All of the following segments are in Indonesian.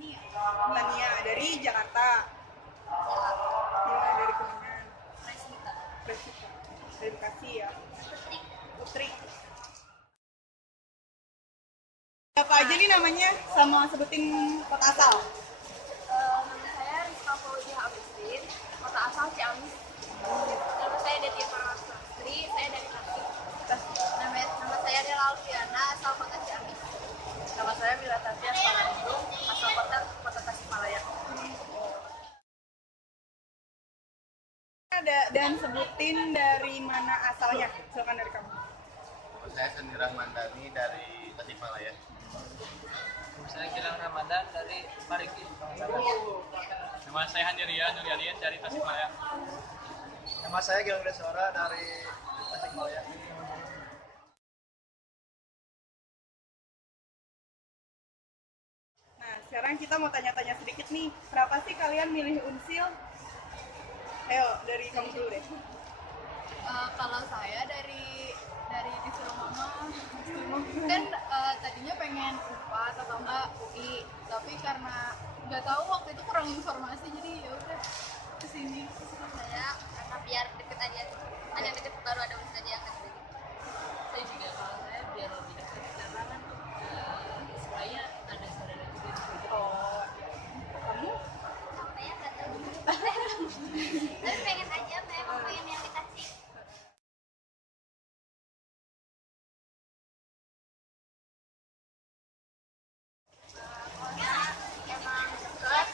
Tania dari Jakarta. Ya, dari mana? Resita. Dari Bekasi ya. Putri. Apa aja nih namanya? Sama sebutin kota asal. Nama saya Rizka Fauzia Agustin, kota asal Ciamis. Nama saya Detia Parasastri, saya dari Tasik. Nama saya Dela Alfiana, asal kota Ciamis. Nama saya Mila Tasya Salandung, asal kota Tasikmalaya. Dan sebutin dari mana asalnya. Silakan dari kamu. Saya Seni Rahmandani dari Tasikmalaya. Saya Gilang Ramadan dari Parigi. Nama saya Handiria Nuryadin dari Tasikmalaya. Nama saya Gilang Deswara dari Tasikmalaya. Nah, sekarang kita mau tanya-tanya sedikit nih. Kenapa sih kalian milih Unsil? Ayo, dari kamu dulu deh. Kalau saya dari disuruh mama kan tadinya pengen UPAD atau enggak UI, tapi karena nggak tahu waktu itu kurang informasi jadi ya udah kesini. Saya karena biar deket aja, hanya deket baru ada Unsil aja yang deket. Saya juga kalau saya biar lebih dekat karena kan supaya ada saudara juga di situ. Oh, kamu? Apa ya nggak tahu. Tapi pengen aja, memang pengen yang dikasih. Emang deket,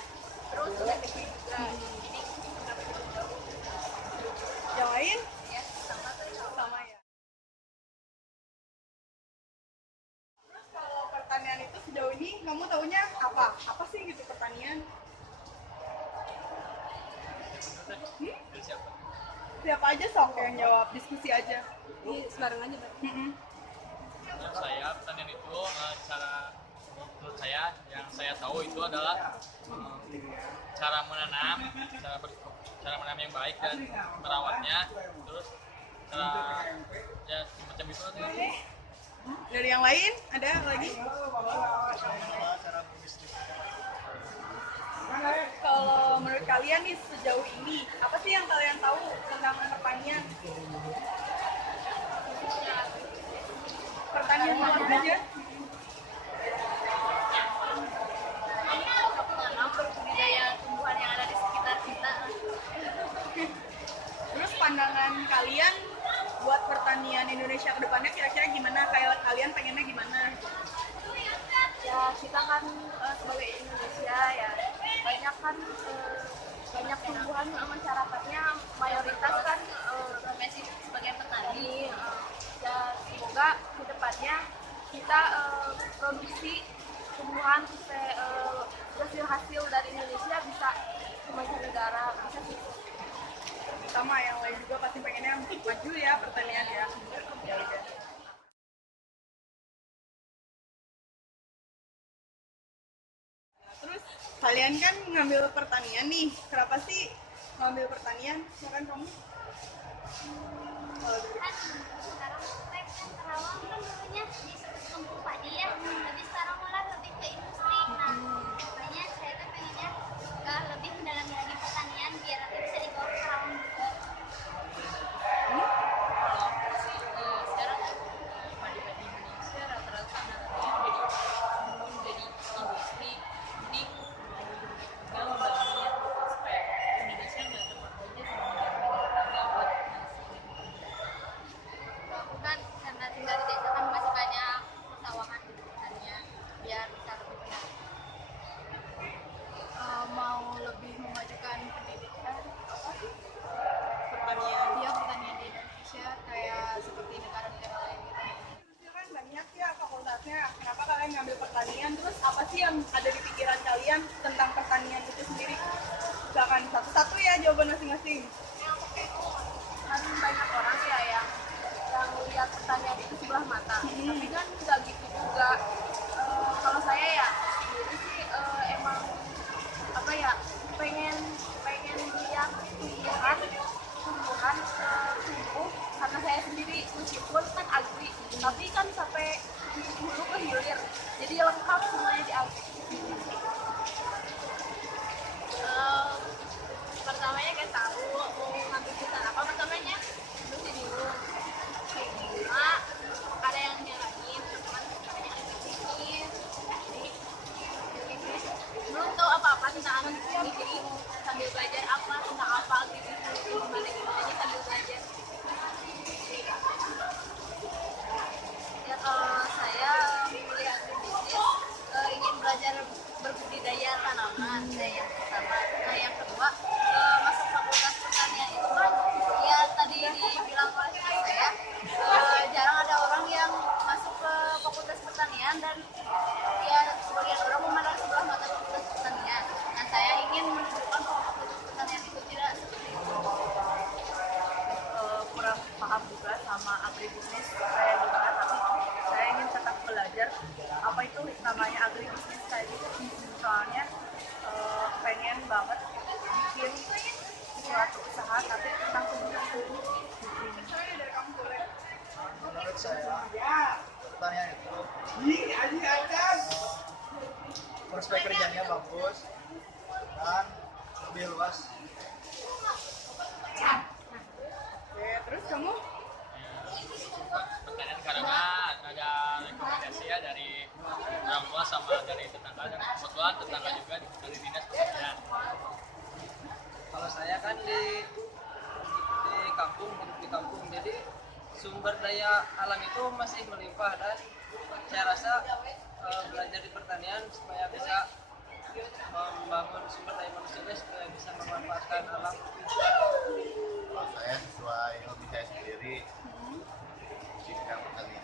terus udah deket juga. Jadi nggak begitu jauh. Yang lain? Ya sama Sama ya. Terus kalau pertanian itu sejauh ini kamu taunya apa? Apa sih gitu pertanian? Siapa? Siapa aja sok yang jawab, diskusi aja. sekarang aja Pak. Menurut saya pertanian itu menurut saya yang saya tahu itu adalah cara menanam, cara menanam yang baik dan merawatnya, terus cara ya semacam itu aja. Dari yang lain ada lagi? Kalau menurut kalian nih sejauh ini apa sih yang kalian tahu tentang pertanian? Pertanian apa aja? Menanam budidaya tumbuhan yang ada di sekitar kita. Terus pandangan kalian buat pertanian Indonesia ke depannya kira-kira gimana? Kayak kalian pengennya gimana? Ya kita kan sebagai Indonesia ya banyak tumbuhan masyarakatnya mayoritas kan masih sebagai petani. Ya semoga kedepannya kita produksi tumbuhan hasil dari Indonesia bisa ke mancanegara, bisa sih. Sama yang lain juga pasti pengennya maju ya pertanian ya. Ya udah. Terus kalian kan ngambil pertanian nih, kenapa sih ngambil pertanian? Silakan kamu. Kalau dari Kan sekarang tren kan Karawang kan dulunya di kampung padi ya, tapi sekarang malah lebih ke industri. Nah, makanya saya tuh pengennya lebih mendalami lagi pertanian biar nanti bisa dibawa ke Karawang juga. Kalau aku sih sekarang padi-padi Indonesia rata-rata nantinya jadi industri, jadi juga membangunnya supaya Indonesia nggak terpaku aja sama negara-negara buat Aku kan karena tinggal di desa kan masih banyak persawahan di depannya biar bisa lebih benar. Mau lebih memajukan pendidikan pertanian. dia pertanian di Indonesia kayak seperti negara-negara lain gitu. Kan banyak ya fakultasnya. Kenapa kalian ngambil pertanian? Terus apa sih yang ada di pikiran kalian tentang pertanian itu sendiri? Silakan satu-satu ya jawaban masing-masing. Kan banyak orang ya yang lihat pertanian itu sebelah mata, tapi kan nggak gitu juga. Kalau saya ya sendiri sih emang apa ya pengen lihat tumbuhan tumbuh karena saya sendiri meskipun kan agri tapi kan sampai hulu ke hilir jadi lengkap semuanya di agri. apa itu namanya agribisnis kayak gitu. Soalnya pengen banget bikin suatu usaha tapi tentang tumbuh-tumbuh. Misalnya dari kamu boleh. Menurut saya pertanian itu prospek kerjanya bagus dan lebih luas. Oke, terus kamu? Pertanyaan karena ada rekomendasi ya dari orang tua sama dari tetangga, dan kebetulan tetangga juga dari dinas pertanian. Kalau saya kan di kampung, hidup di kampung, jadi sumber daya alam itu masih melimpah, dan saya rasa belajar di pertanian supaya bisa membangun sumber daya manusianya supaya bisa memanfaatkan alam. Kalau saya sesuai hobi saya sendiri di bidang pertanian